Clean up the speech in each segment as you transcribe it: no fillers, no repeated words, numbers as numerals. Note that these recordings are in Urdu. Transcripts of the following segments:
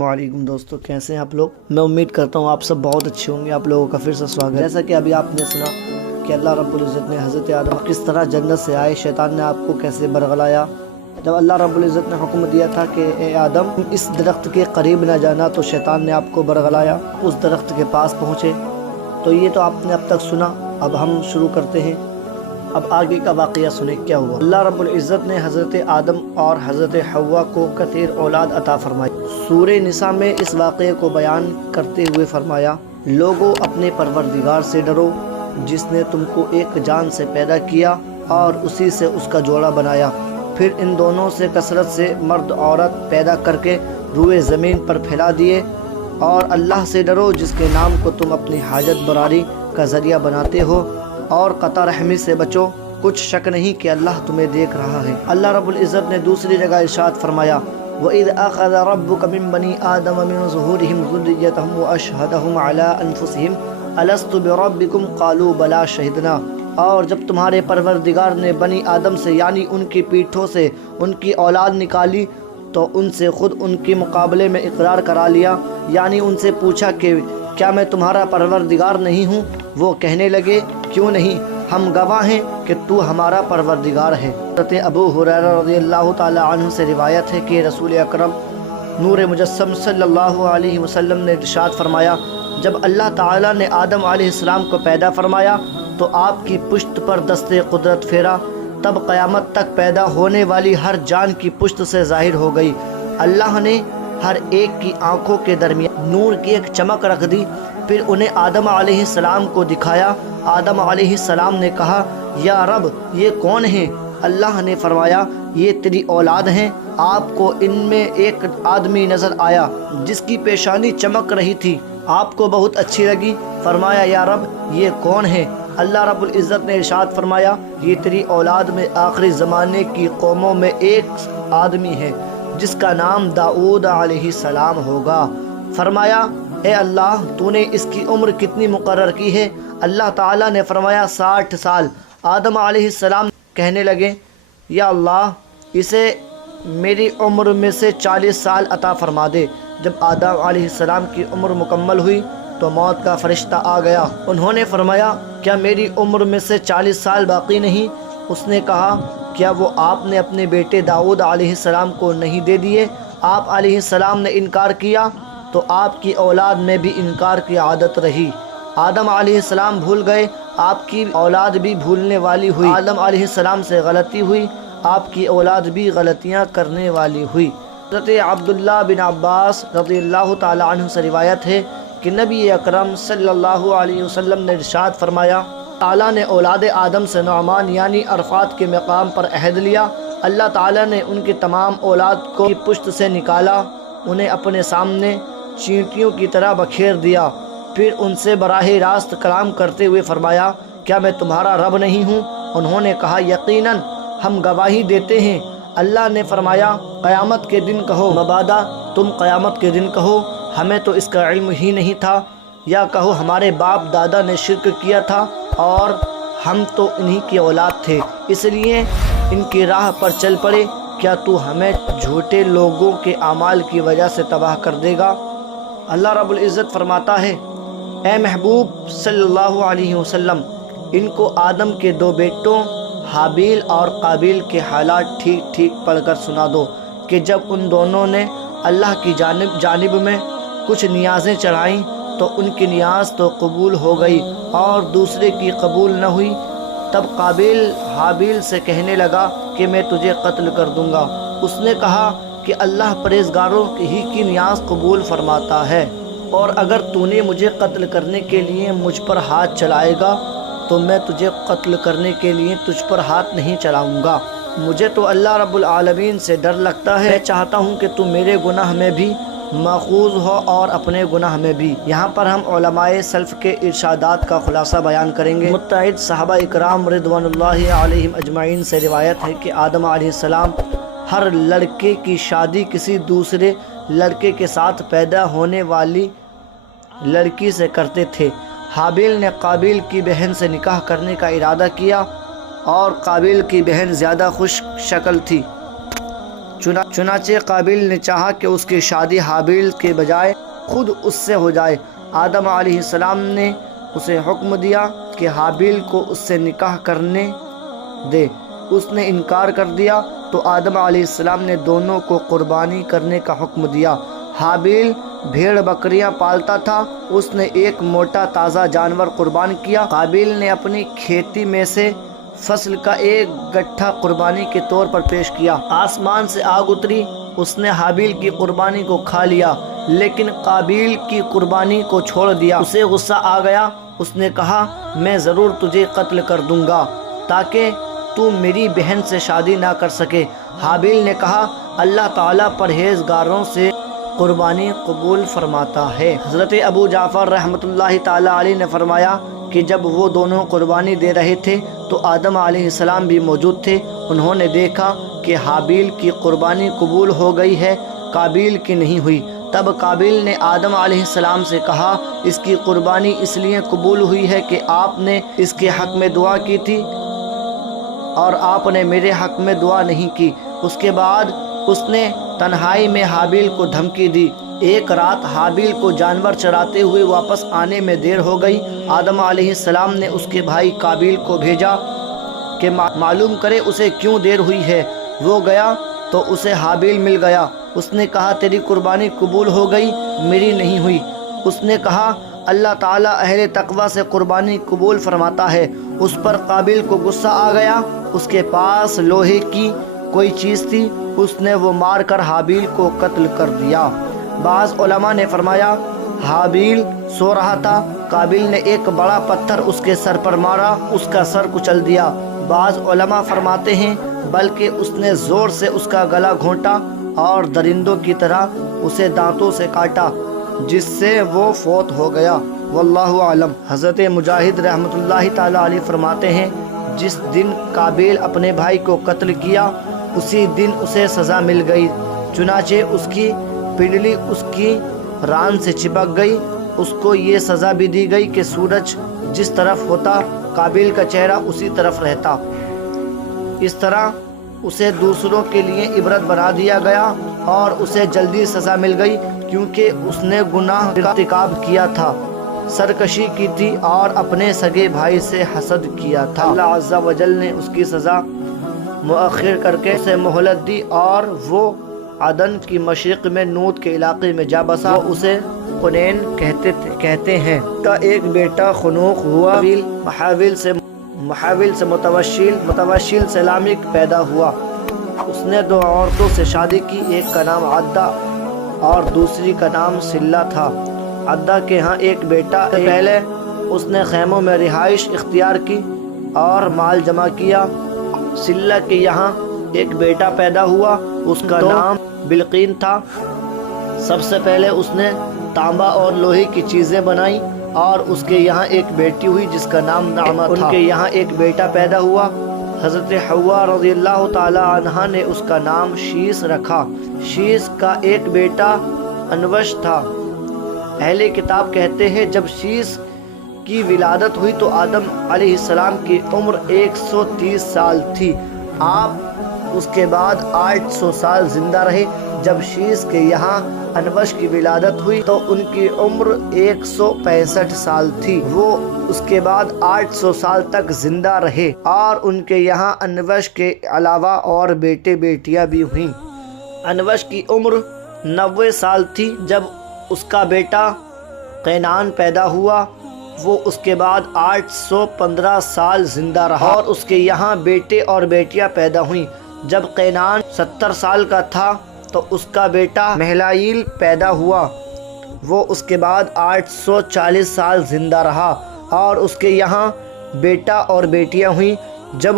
السلام علیکم دوستو، کیسے ہیں آپ لوگ؟ میں امید کرتا ہوں آپ سب بہت اچھے ہوں گے۔ آپ لوگوں کا پھر سے سواگت ہے۔ جیسا کہ ابھی آپ نے سنا کہ اللہ رب العزت نے حضرت آدم کس طرح جنت سے آئے، شیطان نے آپ کو کیسے برگلایا۔ جب اللہ رب العزت نے حکم دیا تھا کہ اے آدم اس درخت کے قریب نہ جانا، تو شیطان نے آپ کو برگلایا، اس درخت کے پاس پہنچے۔ تو یہ تو آپ نے اب تک سنا، اب ہم شروع کرتے ہیں۔ اب آگے کا واقعہ سنیں کیا ہوا۔ اللہ رب العزت نے حضرت آدم اور حضرت حوا کو کثیر اولاد عطا فرمائی۔ سورہ نساء میں اس واقعے کو بیان کرتے ہوئے فرمایا، لوگوں اپنے پروردگار سے ڈرو جس نے تم کو ایک جان سے پیدا کیا اور اسی سے اس کا جوڑا بنایا، پھر ان دونوں سے کثرت سے مرد عورت پیدا کر کے روئے زمین پر پھیلا دیے، اور اللہ سے ڈرو جس کے نام کو تم اپنی حاجت براری کا ذریعہ بناتے ہو، اور قطع رحمی سے بچو، کچھ شک نہیں کہ اللہ تمہیں دیکھ رہا ہے۔ اللہ رب العزت نے دوسری جگہ ارشاد فرمایا، وَإِذْ أَخَذَ رَبُّكَ مِن بَنِي آدَمَ مِن ظُهُورِهِمْ ذُرِّيَّتَهُمْ وَأَشْهَدَهُمْ عَلَىٰ أَنفُسِهِمْ أَلَسْتُ بِرَبِّكُمْ قَالُوا بَلَىٰ شَهِدْنَا۔ اور جب تمہارے پروردگار نے بنی آدم سے یعنی ان کی پیٹھوں سے ان کی اولاد نکالی، تو ان سے خود ان کے مقابلے میں اقرار کرا لیا، یعنی ان سے پوچھا کہ کیا میں تمہارا پروردگار نہیں ہوں؟ وہ کہنے لگے، کیوں نہیں، ہم گواہ ہیں کہ تو ہمارا پروردگار ہے۔ حضرت ابو ہریرہ رضی اللہ تعالی عنہ سے روایت ہے کہ رسول اکرم نور مجسم صلی اللہ علیہ وسلم نے ارشاد فرمایا، جب اللہ تعالی نے آدم علیہ السلام کو پیدا فرمایا تو آپ کی پشت پر دست قدرت پھیرا، تب قیامت تک پیدا ہونے والی ہر جان کی پشت سے ظاہر ہو گئی۔ اللہ نے ہر ایک کی آنکھوں کے درمیان نور کی ایک چمک رکھ دی، پھر انہیں آدم علیہ السلام کو دکھایا۔ آدم علیہ السلام نے کہا، یا رب یہ کون ہیں؟ اللہ نے فرمایا، یہ تیری اولاد ہیں۔ آپ کو ان میں ایک آدمی نظر آیا جس کی پیشانی چمک رہی تھی، آپ کو بہت اچھی لگی، فرمایا، یا رب یہ کون ہے؟ اللہ رب العزت نے ارشاد فرمایا، یہ تیری اولاد میں آخری زمانے کی قوموں میں ایک آدمی ہے جس کا نام داؤد علیہ السلام ہوگا۔ فرمایا، اے اللہ تو نے اس کی عمر کتنی مقرر کی ہے؟ اللہ تعالیٰ نے فرمایا، 60 سال۔ آدم علیہ السلام کہنے لگے، یا اللہ اسے میری عمر میں سے 40 سال عطا فرما دے۔ جب آدم علیہ السلام کی عمر مکمل ہوئی تو موت کا فرشتہ آ گیا۔ انہوں نے فرمایا، کیا میری عمر میں سے 40 سال باقی نہیں؟ اس نے کہا، کیا وہ آپ نے اپنے بیٹے داؤد علیہ السلام کو نہیں دے دیے؟ آپ علیہ السلام نے انکار کیا تو آپ کی اولاد میں بھی انکار کی عادت رہی۔ آدم علیہ السلام بھول گئے، آپ کی اولاد بھی بھولنے والی ہوئی۔ آدم علیہ السلام سے غلطی ہوئی، آپ کی اولاد بھی غلطیاں کرنے والی ہوئی۔ حضرت عبداللہ بن عباس رضی اللہ تعالی عنہ سے روایت ہے کہ نبی اکرم صلی اللہ علیہ وسلم نے ارشاد فرمایا، تعالیٰ نے اولاد آدم سے نعمان یعنی عرفات کے مقام پر عہد لیا۔ اللہ تعالیٰ نے ان کی تمام اولاد کو پشت سے نکالا، انہیں اپنے سامنے چینٹیوں کی طرح بکھیر دیا، پھر ان سے براہ راست کلام کرتے ہوئے فرمایا، کیا میں تمہارا رب نہیں ہوں؟ انہوں نے کہا، یقیناً ہم گواہی دیتے ہیں۔ اللہ نے فرمایا، قیامت کے دن کہو، مبادا تم قیامت کے دن کہو ہمیں تو اس کا علم ہی نہیں تھا، یا کہو ہمارے باپ دادا نے شرک کیا تھا اور ہم تو انہی کی اولاد تھے، اس لیے ان کی راہ پر چل پڑے۔ کیا تو ہمیں جھوٹے لوگوں کے اعمال کی وجہ سے تباہ کر دے گا؟ اللہ رب العزت فرماتا ہے، اے محبوب صلی اللہ علیہ وسلم، ان کو آدم کے 2 بیٹوں حابیل اور قابیل کے حالات ٹھیک ٹھیک پڑھ کر سنا دو کہ جب ان دونوں نے اللہ کی جانب میں کچھ نیازیں چڑھائیں تو ان کی نیاز تو قبول ہو گئی اور دوسرے کی قبول نہ ہوئی۔ تب قابیل حابیل سے کہنے لگا کہ میں تجھے قتل کر دوں گا۔ اس نے کہا کہ اللہ پرہیزگاروں ہی کی نیاز قبول فرماتا ہے، اور اگر تو نے مجھے قتل کرنے کے لیے مجھ پر ہاتھ چلائے گا تو میں تجھے قتل کرنے کے لیے تجھ پر ہاتھ نہیں چلاؤں گا۔ مجھے تو اللہ رب العالمین سے ڈر لگتا ہے، میں چاہتا ہوں کہ تو میرے گناہ میں بھی ماخوذ ہو اور اپنے گناہ میں بھی۔ یہاں پر ہم علماء سلف کے ارشادات کا خلاصہ بیان کریں گے۔ متعدد صحابہ اکرام رضوان اللہ علیہم اجمعین سے روایت ہے کہ آدم علیہ السلام ہر لڑکے کی شادی کسی دوسرے لڑکے کے ساتھ پیدا ہونے والی لڑکی سے کرتے تھے۔ حابیل نے قابیل کی بہن سے نکاح کرنے کا ارادہ کیا، اور قابیل کی بہن زیادہ خوش شکل تھی، چنانچہ قابیل نے چاہا کہ اس کی شادی حابیل کے بجائے خود اس سے ہو جائے۔ آدم علیہ السلام نے اسے حکم دیا کہ حابیل کو اس سے نکاح کرنے دے۔ اس نے انکار کر دیا تو آدم علیہ السلام نے دونوں کو قربانی کرنے کا حکم دیا۔ حابیل بھیڑ بکریاں پالتا تھا، اس نے ایک موٹا تازہ جانور قربان کیا۔ قابیل نے اپنی کھیتی میں سے فصل کا ایک گٹھا قربانی کے طور پر پیش کیا۔ آسمان سے آگ اتری، اس نے حابیل کی قربانی کو کھا لیا، لیکن قابیل کی قربانی کو چھوڑ دیا۔ اسے غصہ آ گیا، اس نے کہا میں ضرور تجھے قتل کر دوں گا تاکہ تو میری بہن سے شادی نہ کر سکے۔ حابیل نے کہا اللہ تعالیٰ پرہیزگاروں سے قربانی قبول فرماتا ہے۔ حضرت ابو جعفر رحمۃ اللہ تعالیٰ علیہ نے فرمایا کہ جب وہ دونوں قربانی دے رہے تھے تو آدم علیہ السلام بھی موجود تھے۔ انہوں نے دیکھا کہ حابیل کی قربانی قبول ہو گئی ہے، قابیل کی نہیں ہوئی۔ تب قابیل نے آدم علیہ السلام سے کہا اس کی قربانی اس لیے قبول ہوئی ہے کہ آپ نے اس کے حق میں دعا کی تھی اور آپ نے میرے حق میں دعا نہیں کی۔ اس کے بعد اس نے تنہائی میں حابیل کو دھمکی دی۔ ایک رات حابیل کو جانور چراتے ہوئے واپس آنے میں دیر ہو گئی۔ آدم علیہ السلام نے اس کے بھائی قابیل کو بھیجا کہ معلوم کرے اسے کیوں دیر ہوئی ہے۔ وہ گیا تو اسے حابیل مل گیا۔ اس نے کہا تیری قربانی قبول ہو گئی، میری نہیں ہوئی۔ اس نے کہا اللہ تعالیٰ اہل تقوی سے قربانی قبول فرماتا ہے۔ اس پر قابیل کو غصہ آ گیا۔ اس کے پاس لوہے کی کوئی چیز تھی، اس نے وہ مار کر حابیل کو قتل کر دیا۔ بعض علماء نے فرمایا حابیل سو رہا تھا، قابیل نے ایک بڑا پتھر اس کے سر پر مارا، اس کا سر کچل دیا۔ بعض علماء فرماتے ہیں بلکہ اس نے زور سے اس کا گلا گھونٹا اور درندوں کی طرح اسے دانتوں سے کاٹا، جس سے وہ فوت ہو گیا۔ واللہ عالم۔ حضرت مجاہد رحمۃ اللہ تعالیٰ علیہ فرماتے ہیں جس دن قابیل اپنے بھائی کو قتل کیا اسی دن اسے سزا مل گئی، چنانچہ اس کی پنڈلی اس کی ران سے چپک گئی۔ اس کو یہ سزا بھی دی گئی کہ سورج جس طرف ہوتا قابیل کا چہرہ اسی طرف رہتا۔ اس طرح اسے دوسروں کے لیے عبرت بنا دیا گیا اور اسے جلدی سزا مل گئی کیونکہ اس نے گناہ کا ارتکاب کیا تھا، سرکشی کی تھی اور اپنے سگے بھائی سے حسد کیا تھا۔ اللہ عز و جل نے اس کی سزا مؤخر کر کے اسے مہلت دی اور وہ عدن کی مشرق میں نوت کے علاقے میں جا بسا۔ وہ اسے قنین کہتے ہیں۔ کا ایک بیٹا خنوخ ہوا، محاول سے متوشل سے لامک پیدا ہوا۔ اس نے دو عورتوں سے شادی کی، ایک کا نام عدہ اور دوسری کا نام سلہ تھا۔ عدہ کے ہاں ایک بیٹا، پہلے اس نے خیموں میں رہائش اختیار کی اور مال جمع کیا۔ سلہ کے یہاں ایک بیٹا پیدا ہوا، اس کا نام بلقین تھا۔ سب سے پہلے اس نے تانبا اور لوہے کی چیزیں بنائیں اور اس کے یہاں ایک بیٹی ہوئی جس کا نام نعمہ تھا۔ ان کے یہاں ایک بیٹا پیدا ہوا، حضرت حوا رضی اللہ تعالی عنہا نے اس کا نام شیس رکھا۔ شیس کا ایک بیٹا انوش تھا۔ اہل کتاب کہتے ہیں جب شیس کی ولادت ہوئی تو آدم علیہ السلام کی عمر 130 سال تھی۔ آپ اس کے بعد 800 سال زندہ رہے۔ جب شیس کے یہاں انوش کی ولادت ہوئی تو ان کی عمر 165 سال تھی۔ وہ اس کے بعد 800 سال تک زندہ رہے اور ان کے یہاں انوش کے علاوہ اور بیٹے بیٹیاں بھی ہوئیں۔ انوش کی عمر 90 سال تھی جب اس کا بیٹا قینان پیدا ہوا۔ وہ اس کے بعد 815 سال زندہ رہا اور اس کے یہاں بیٹے اور بیٹیاں پیدا ہوئیں۔ جب قینان 70 سال کا تھا تو اس کا بیٹا مہلائیل پیدا ہوا۔ وہ اس کے بعد 840 سال زندہ رہا اور اس کے یہاں بیٹا اور بیٹیاں ہوئیں۔ جب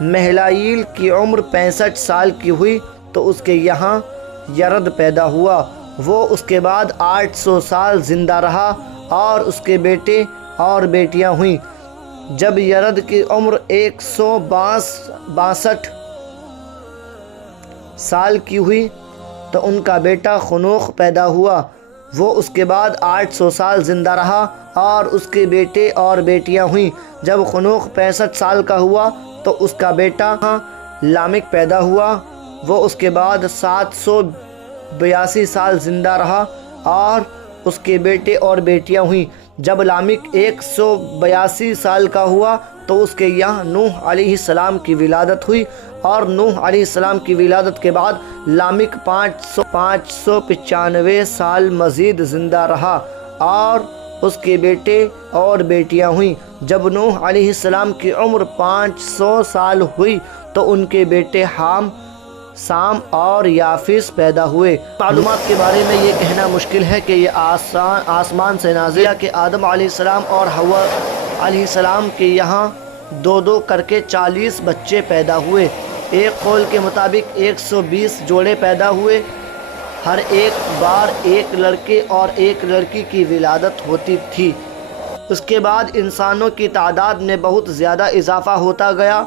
مہلائیل کی عمر 65 سال کی ہوئی تو اس کے یہاں یرد پیدا ہوا۔ وہ اس کے بعد 800 سال زندہ رہا اور اس کے بیٹے اور بیٹیاں ہوئیں۔ جب یرد کی عمر 162 سال کی ہوئی تو ان کا بیٹا خنوخ پیدا ہوا۔ وہ اس کے بعد 800 سال زندہ رہا اور اس کے بیٹے اور بیٹیاں ہوئیں۔ جب خنوخ 65 سال کا ہوا تو اس کا بیٹا لامک پیدا ہوا۔ وہ اس کے بعد 782 سال زندہ رہا اور اس کے بیٹے اور بیٹیاں ہوئیں۔ جب لامک 182 سال کا ہوا تو اس کے یہاں نوح علیہ السلام کی ولادت ہوئی، اور نوح علیہ السلام کی ولادت کے بعد لامک 595 سال مزید زندہ رہا اور اس کے بیٹے اور بیٹیاں ہوئیں۔ جب نوح علیہ السلام کی عمر 500 سال ہوئی تو ان کے بیٹے حام، سام اور یافیس پیدا ہوئے۔ معلومات کے بارے میں یہ کہنا مشکل ہے کہ یہ آسمان سے نازل کہ آدم علیہ السلام اور حوا علیہ السلام کے یہاں 2 کر کے 40 بچے پیدا ہوئے۔ ایک قول کے مطابق 120 جوڑے پیدا ہوئے، ہر ایک بار ایک لڑکے اور ایک لڑکی کی ولادت ہوتی تھی۔ اس کے بعد انسانوں کی تعداد میں بہت زیادہ اضافہ ہوتا گیا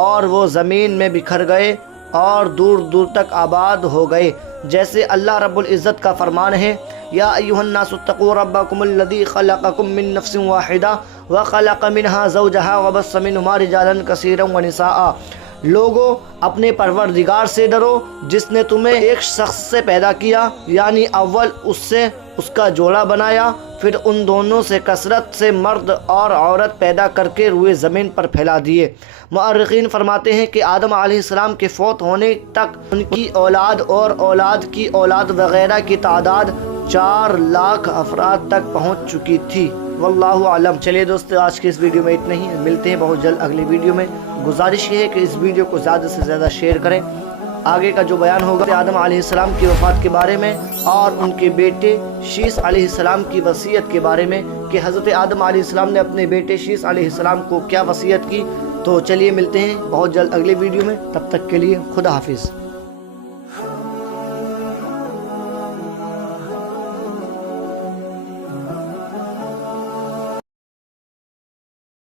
اور وہ زمین میں بکھر گئے اور دور دور تک آباد ہو گئے، جیسے اللہ رب العزت کا فرمان ہے، یا ایھا الناس اتقوا ربکم الذی خلقکم من نفس واحدہ وخلق منها زوجہا وبث منہما رجالا کثیرا ونساء۔ لوگوں، اپنے پروردگار سے ڈرو جس نے تمہیں ایک شخص سے پیدا کیا، یعنی اول اس سے اس کا جوڑا بنایا، پھر ان دونوں سے کثرت سے مرد اور عورت پیدا کر کے روئے زمین پر پھیلا دیے۔ مؤرخین فرماتے ہیں کہ آدم علیہ السلام کے فوت ہونے تک ان کی اولاد اور اولاد کی اولاد وغیرہ کی تعداد 4 لاکھ افراد تک پہنچ چکی تھی۔ واللہ اعلم۔ چلیے دوستو، آج کی اس ویڈیو میں اتنا ہی، ملتے ہیں بہت جلد اگلی ویڈیو میں۔ گزارش یہ ہے کہ اس ویڈیو کو زیادہ سے زیادہ شیئر کریں۔ آگے کا جو بیان ہوگا آدم علیہ السلام کی وفات کے بارے میں اور ان کے بیٹے شیث علیہ السلام کی وصیت کے بارے میں، کہ حضرت آدم علیہ السلام نے اپنے بیٹے شیث علیہ السلام کو کیا وصیت کی۔ تو چلیے ملتے ہیں بہت جلد اگلی ویڈیو میں، تب تک کے لیے خدا حافظ۔